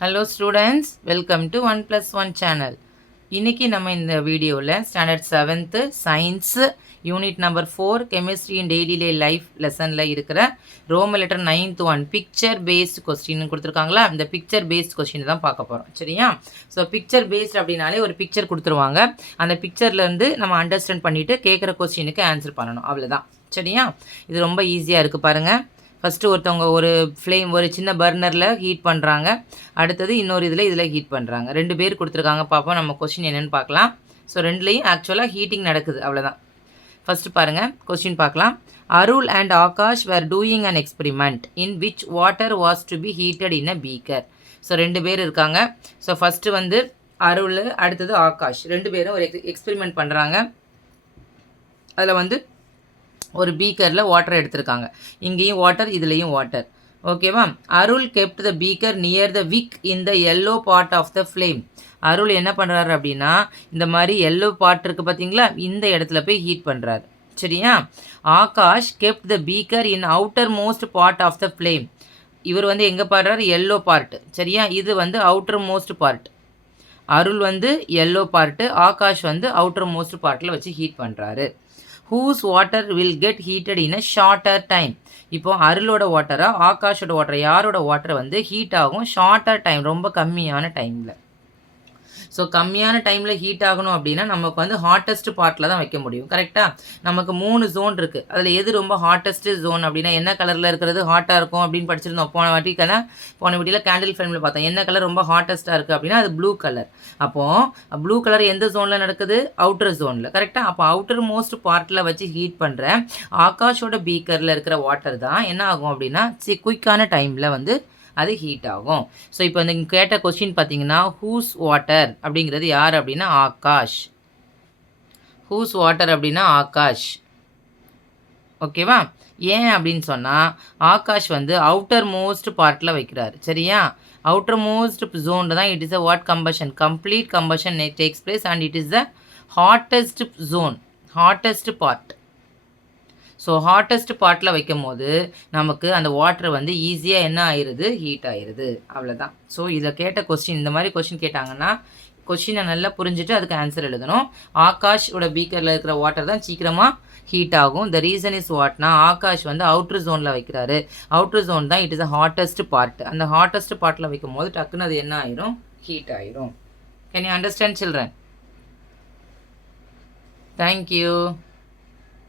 Hello students, welcome to 1+1 channel. இன்னைக்கு நம்ம இந்த வீடியோவில் standard 7th science unit number 4 chemistry இன் டெய்லி லைஃப் லெசனில் இருக்கிற ரோம letter 9th one picture based question கொடுத்துருக்காங்களா, இந்த பிக்சர் பேஸ்ட் கொஸ்டின் தான் பார்க்க போகிறோம். சரியா? ஸோ பிக்சர் பேஸ்ட் அப்படின்னாலே ஒரு பிக்சர் கொடுத்துருவாங்க, அந்த பிக்சர்லேருந்து நம்ம அண்டர்ஸ்டாண்ட் பண்ணிவிட்டு கேட்குற கொஸ்டினுக்கு ஆன்சர் பண்ணணும், அவ்வளோதான். சரியா? இது ரொம்ப ஈஸியாக இருக்குது பாருங்கள். ஃபஸ்ட்டு ஒருத்தவங்க ஒரு ஃப்ளேம் ஒரு சின்ன பர்னரில் ஹீட் பண்ணுறாங்க, அடுத்தது இன்னொரு இதில் ஹீட் பண்ணுறாங்க. 2 பேர் கொடுத்துருக்காங்க. பார்ப்போம் நம்ம கொஸ்டின் என்னென்னு பார்க்கலாம். ஸோ ரெண்டுலேயும் ஆக்சுவலாக ஹீட்டிங் நடக்குது, அவ்வளோதான். ஃபஸ்ட்டு பாருங்கள், கொஸ்டின் பார்க்கலாம். Arul and Akash were doing an experiment in which water was to be heated in a beaker. So 2 பேர் இருக்காங்க. ஸோ ஃபஸ்ட்டு வந்து அருள், அடுத்தது ஆகாஷ், 2 பேரும் ஒரு எக்ஸ்பெரிமெண்ட் பண்ணுறாங்க. அதில் வந்து ஒரு பீக்கரில் வாட்டர் எடுத்திருக்காங்க. இங்கேயும் வாட்டர், இதுலேயும் வாட்டர். ஓகேவா? Arul kept the beaker near the wick in the yellow part of the flame. Arul என்ன பண்ணுறாரு அப்படின்னா, இந்த மாதிரி எல்லோ பார்ட் இருக்குது பார்த்தீங்களா, இந்த இடத்துல போய் ஹீட் பண்ணுறாரு. சரியா? Akash kept the beaker in outer most part of the flame. இவர் வந்து எங்கே பாடுறாரு? Yellow part. சரியா? இது வந்து அவுட்டர் மோஸ்ட் பார்ட். அருள் வந்து எல்லோ பார்ட்டு, ஆகாஷ் வந்து அவுட்டர் மோஸ்ட் பார்ட்டில் வச்சு ஹீட் பண்ணுறாரு. whose water will get heated in a shorter time. இப்போ அருளோட வாட்டரா ஆகாஷோட வாட்டர், யாரோட வாட்டர் வந்து ஹீட் ஆகும் ஷார்ட்டர் டைம், ரொம்ப கம்மியான டைமில். ஸோ கம்மியான டைமில் ஹீட் ஆகணும் அப்படின்னா நமக்கு வந்து ஹாட்டஸ்ட் பார்ட்டில் தான் வைக்க முடியும். கரெக்டாக? நமக்கு 3 ஜோன் இருக்குது. அதில் எது ரொம்ப ஹாட்டஸ்ட் ஜோன் அப்படின்னா என்ன கலரில் இருக்கிறது ஹாட்டாக இருக்கும் அப்படின்னு படிச்சிருந்தோம். போன வீட்டில் கேண்டில் ஃப்ளேமில் பார்த்தோம். என்ன கலர் ரொம்ப ஹாட்டஸ்ட்டாக இருக்குது அப்படின்னா அது ப்ளூ கலர். அப்போது ப்ளூ கலர் எந்த ஜோனில் நடக்குது? அவுட்டர் ஜோனில். கரெக்டாக? அப்போ அவுட்டர் மோஸ்ட் பார்ட்டில் வச்சு ஹீட் பண்ணுற ஆகாஷோட பீக்கரில் இருக்கிற வாட்டர் தான் என்ன ஆகும் அப்படின்னா குயிக்கான டைமில் வந்து அது ஹீட் ஆகும். ஸோ இப்போ இந்த கேட்ட கொஸ்டின் பார்த்தீங்கன்னா ஹூஸ் வாட்டர் அப்படிங்கிறது யார் அப்படின்னா ஆகாஷ். ஹூஸ் வாட்டர் அப்படின்னா ஆகாஷ். ஓகேவா? ஏன் அப்படின்னு சொன்னால் ஆகாஷ் வந்து அவுட்டர் மோஸ்ட் பார்ட்டில் வைக்கிறார். சரியா? அவுட்டர் மோஸ்ட் ஜோன் தான் it is a what combustion, complete combustion takes place and it is the hottest zone, hottest part. So hottest பார்ட்டில் வைக்கும் போது நமக்கு அந்த வாட்டர் வந்து ஈஸியாக என்ன ஆயிடுது? ஹீட் ஆயிடுது, அவ்வளோதான். ஸோ இதில் கேட்ட கொஸ்டின், இந்த மாதிரி கொஸ்டின் கேட்டாங்கன்னா கொஸ்டினை நல்லா புரிஞ்சுட்டு அதுக்கு ஆன்சர் எழுதணும். ஆகாஷோட பீக்கரில் இருக்கிற வாட்டர் தான் சீக்கிரமாக ஹீட் ஆகும். த ரீசன் இஸ் வாட்னா ஆகாஷ் வந்து அவுட்ரு ஜோனில் வைக்கிறாரு. அவுட்ரு ஜோன் தான் it is a hottest part. அந்த ஹாட்டஸ்ட் பார்ட்டில் வைக்கும் போது டக்குன்னு அது என்ன ஆயிரும்? ஹீட் ஆயிரும். Can you understand children? Thank you.